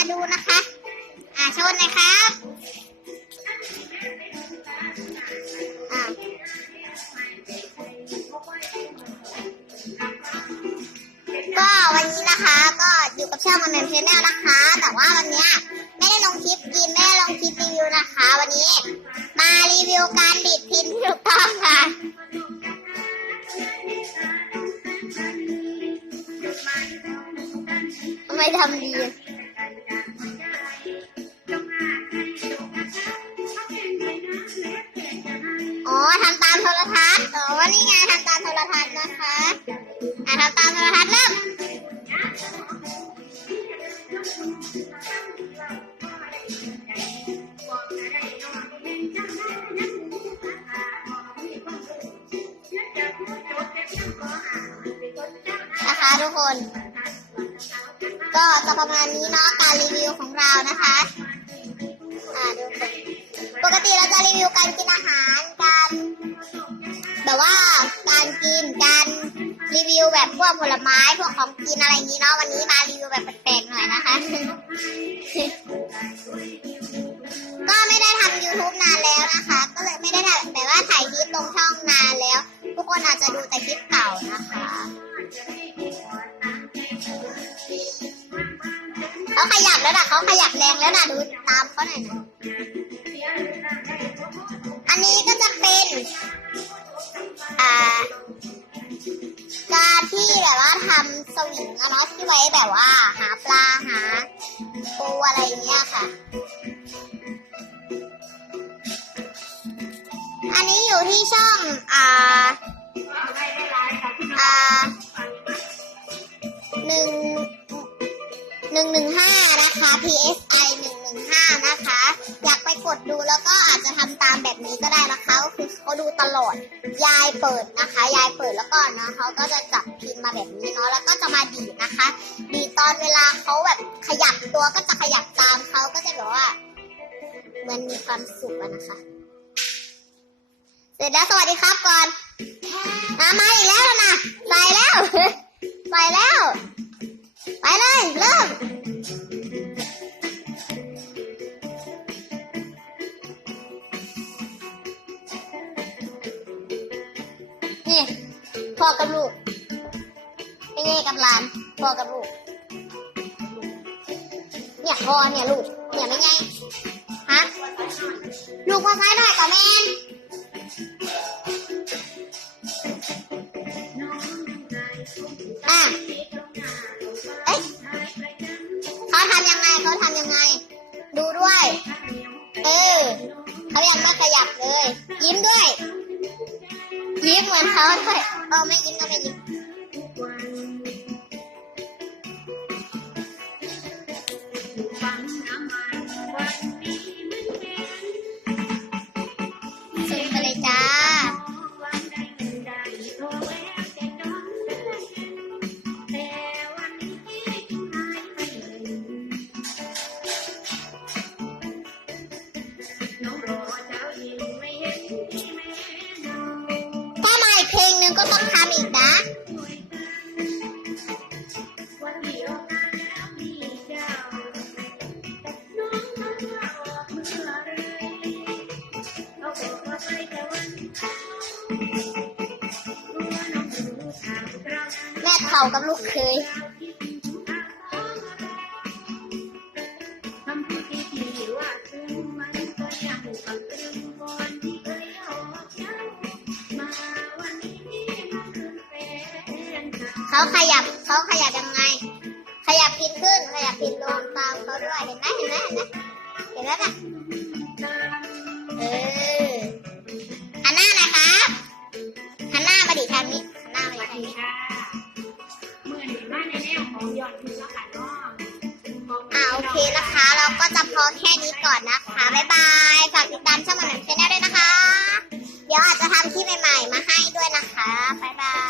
าดูนะคะ อ่าชนหน่อยครับ อ่าก็วันนี้นะคะ ก็อยู่กับช่องมันเป็นเพจแนลนะคะ แต่ว่าวันนี้ไม่ได้ลงคลิปกินไม่ได้ลงคลิปรีวิวนะคะ วันนี้มารีวิวการดีดพินที่ถูกต้องค่ะทำไมทำดีำตามโทรทัศน์อ๋อนี่ไงทำตามโทรทัศน์นะคะ อะทำตามโทรทัศน์เริ่มนะคะทุกคน ก็จะประมาณนี้เนาะการรีวิวของเรานะคะ อ่าดูปกติเราจะรีวิวการกินอาหาร แบบว่าการกินการรีวิวแบบพวกผลไม้พวกของกินอะไรอย่างนี้เนาะวันนี้มารีวิวแบบแปลกๆหน่อยนะคะ ก็ไม่ได้ทำ YouTube นานแล้วนะคะ ก็เลยไม่ได้แบบแบบว่าถ่ายคลิปลงช่องนานแล้ว ทุกคนอาจจะดูแต่คลิปเก่านะคะเขาขยับแล้วนะเขาขยับแรงแล้วนะดูตามเขาหน่อยนะ แบบว่าหาปลาหาปูอะไรเงี้ยค่ะ อันนี้อยู่ที่ช่อง อ่า อ่าหนึ่งหนึ่งหนึ่งห้านะคะ PSI หนึ่งหนึ่งห้านะคะ อยากไปกดดูแล้วก็อาจจะทำตามแบบนี้ก็ได้นะคะก็คือ ดูตลอด ยายเปิดนะคะ ยายเปิดแล้วก็นะเขาก็จะจับพิมพ์มาแบบนี้เนาะ แล้วก็จะมาดีดนะคะ ดีตอนเวลาเขาแบบขยับตัวก็จะขยับตามเขาก็จะแบบว่าเหมันมีความสุขนะคะ เสร็จแล้วสวัสดีครับก่อนมามาอีกแล้วนะใส่แล้ว ใส่แล้ว ไปเลย นี่พ่อกับลูกเป็นไงกับหลานพ่อกับลูก เนี่ยพ่อเนี่ยลูก เนี่ยไม่ไงฮะลูกมาซ้ายหน่อยก่อนแมนอะเอ้ยเขาทำยังไงเขาทำยังไง ดูด้วย เออเขายังไม่ขยับเลย ยิ้มด้วย เขาด้วยเออไม่ยิ้มก็ไม่ยิ้มฟังน้ำมา งหนึ่งก็ต้องทำอีกนะแม่เท่ากับลูกเคย เขาขยับเขาขยับยังไง ขยับพินขึ้น ขยับพินลงตามเขาด้วย เห็นไหมเห็นไหมเห็นไหมเห็นไหมน่ะเออหันหน้าหน่อยครับหันหน้ามาดิทางนี้หันหน้ามาดิทางนี้เหมือนว่าในแนวของหยอดคือแล้วค่ะเนาะอ่าโอเคนะคะ เราก็จะพอแค่นี้ก่อนนะคะ บ๊ายบาย ฝากติดตามช่องมันหนังชาแนลด้วยนะคะ เดี๋ยวอาจจะทำคลิปใหม่ๆ มาให้ด้วยนะคะ บ๊ายบาย